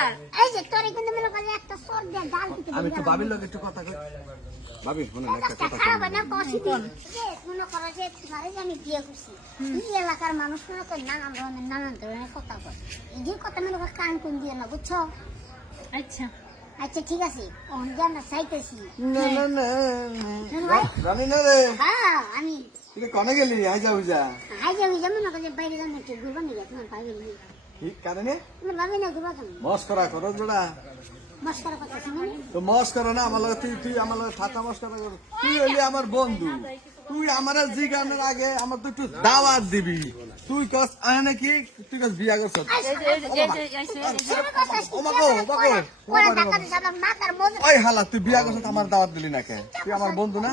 দরকার? এই যে তোর কিন্তু মনে করে একটা সর দিয়ে গাল দিতে আমি তো বাবির লোক একটু কথা কই ভাবি শুনুন একটা কথা খারাপ না কসিদিন যে মনে করো যে তোমারে যে আমি বিয়ে করছি এই এলাকার মানুষ মনে করে নানান ধরনের কথা কয় এই যে কথা মনে করে কান কোন দিয়ে না বুঝছো? আচ্ছা আচ্ছা ঠিক আছে অন্ধে আমরা চাইতেছি না না না রানী না রে হ্যাঁ আমি তুই কমে গেলি আই যা বুঝা হাই যাবি যেমন না যে বাইরে যান একটু ঘুরবা নিয়ে তোমার ভাবি নিয়ে ঠিক কারণে তোমার ভাবি না ঘুরবা কেন মস্করা করো জোড়া মস্কার কথা শুনি তো মস্করা না আমার লগে তুই আমার লগে ঠাট্টা মস্করা কর তুই হইলি আমার বন্ধু তুই আমার জিগানোর আগে আমার তো একটু দাওয়াত দিবি তুই কস আনে কি তুই কস বিয়া করছ ওই হালা তুই বিয়া করছ আমার দাওয়াত দিলি না কে তুই আমার বন্ধু না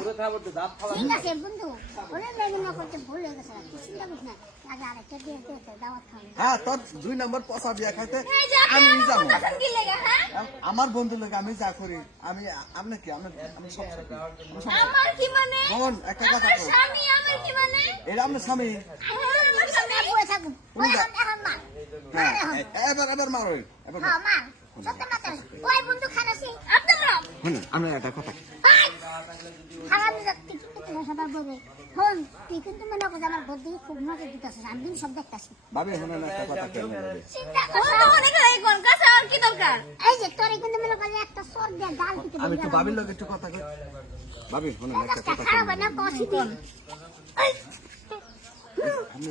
ঠিক আছে বন্ধু বলে মেয়ে না করতে ভুল হয়ে গেছে চিন্তা করিস না আগে আরেকটা দিয়ে দাওয়াত খাওয়াই হ্যাঁ তোর 2 নম্বর পচা বিয়া খাইতে আমি যাবো কি লাগা হ্যাঁ আমার বন্ধু লোক আমি যা করি আমি আপনি কি আমি সব আমার কি মানে বোন একটা কথা কই স্বামী আমার কি মানে এটা আপনার স্বামী আমার সামনে বসে থাকুন ওই এখন মা হ্যাঁ এবার মারো এবার হ্যাঁ মা সত্য মাত্র ওই বন্ধু খারাসি আপনারা শুনুন আমরা একটা কথা খারাপ ব্যক্তি কিন্তু তোরা সবার বলবে হন তুই কিন্তু মনে করছে আমার বন্ধু খুব নজর দিতেছিস আমি কিন্তু সব দেখতেছি ভাবি শুনুন একটা কথা কেন চিন্তা ও কর তো অনেক লাগে কোন কাছে আর কি দরকার? এই যে তোর কিন্তু মনে করছে একটা সর দিয়ে গাল দিতে আমি তো ভাবির লোক একটু কথা কই ভাবি শুনুন একটা কথা খারাপ না কসিদিন আপনি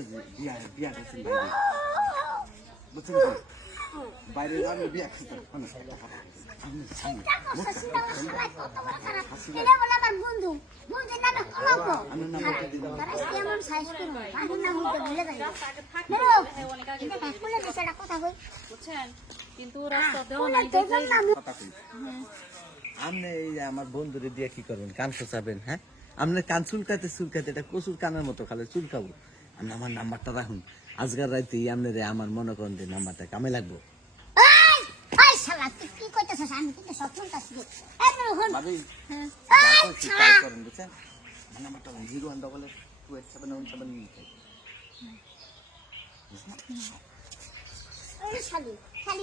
বিয়া করছেন বাইরে বুঝছেন তো? বাইরে আমি বিয়া করছেন শুনুন একটা কথা আপনি স্বামী বুঝছেন কিন্তু রাস্তাতেও কথা কই আপনি এই যে আমার বন্ধুরে দিয়ে কি করবেন কান খোঁচাবেন হ্যাঁ আপনি কান চুলকাতে এটা কচুর কানের মতো খালে চুলকাবো আপনি আমার নাম্বারটা রাখুন আজকাল রাইতে আপনি আমার মনে করেন যে নাম্বারটা কামে লাগবো ভাবি ট্রাই করেন বুঝছেন আমার নাম্বারটা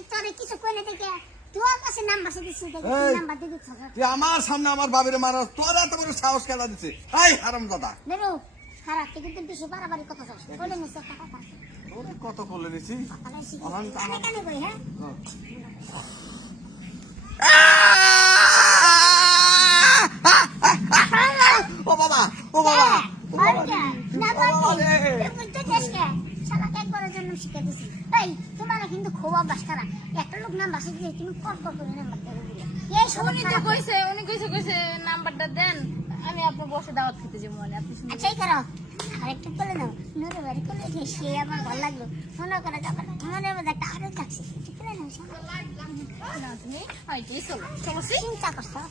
0 কিছু করে থেকে তোর কাছে নাম্বার দিচ্ছি নাম্বার দিয়ে দিচ্ছ তুই আমার সামনে আমার বাবিরে মারা তোর এত বড় সাহস খেলা দিছে এই হারাম দাদা নেরু খারাপ তুই কিন্তু বেশি বাড়াবাড়ি কথা চাস বলে নিস একটা কথা তোর কত করলে নিছি আলাইছি অহন কানে কানে কই হ্যাঁ ও বাবা ও বাবা আচ্ছা না বলতে বুঝতে চেষ্টা শালাকে একবারের জন্য শিখে দিছি এই তোমার কিন্তু খুব অভ্যাস করা একটা লোক নাম বাসে দিয়ে তুমি কল কল করে নাম্বার দিয়ে দিলে এই সব উনি তো কইছে নাম্বারটা দেন আমি আপনার বসে দাওয়াত খেতে যাবো মানে আপনি শুনুন আচ্ছা এই করো আরেকটু বলে দাও নুরে বাড়ি করলে সে আমার ভালো লাগলো মনে করে যাবার মনের মধ্যে একটা আরো যাচ্ছে ঠিক করে নাও না তুমি আইতেই চলো চিন্তা করছো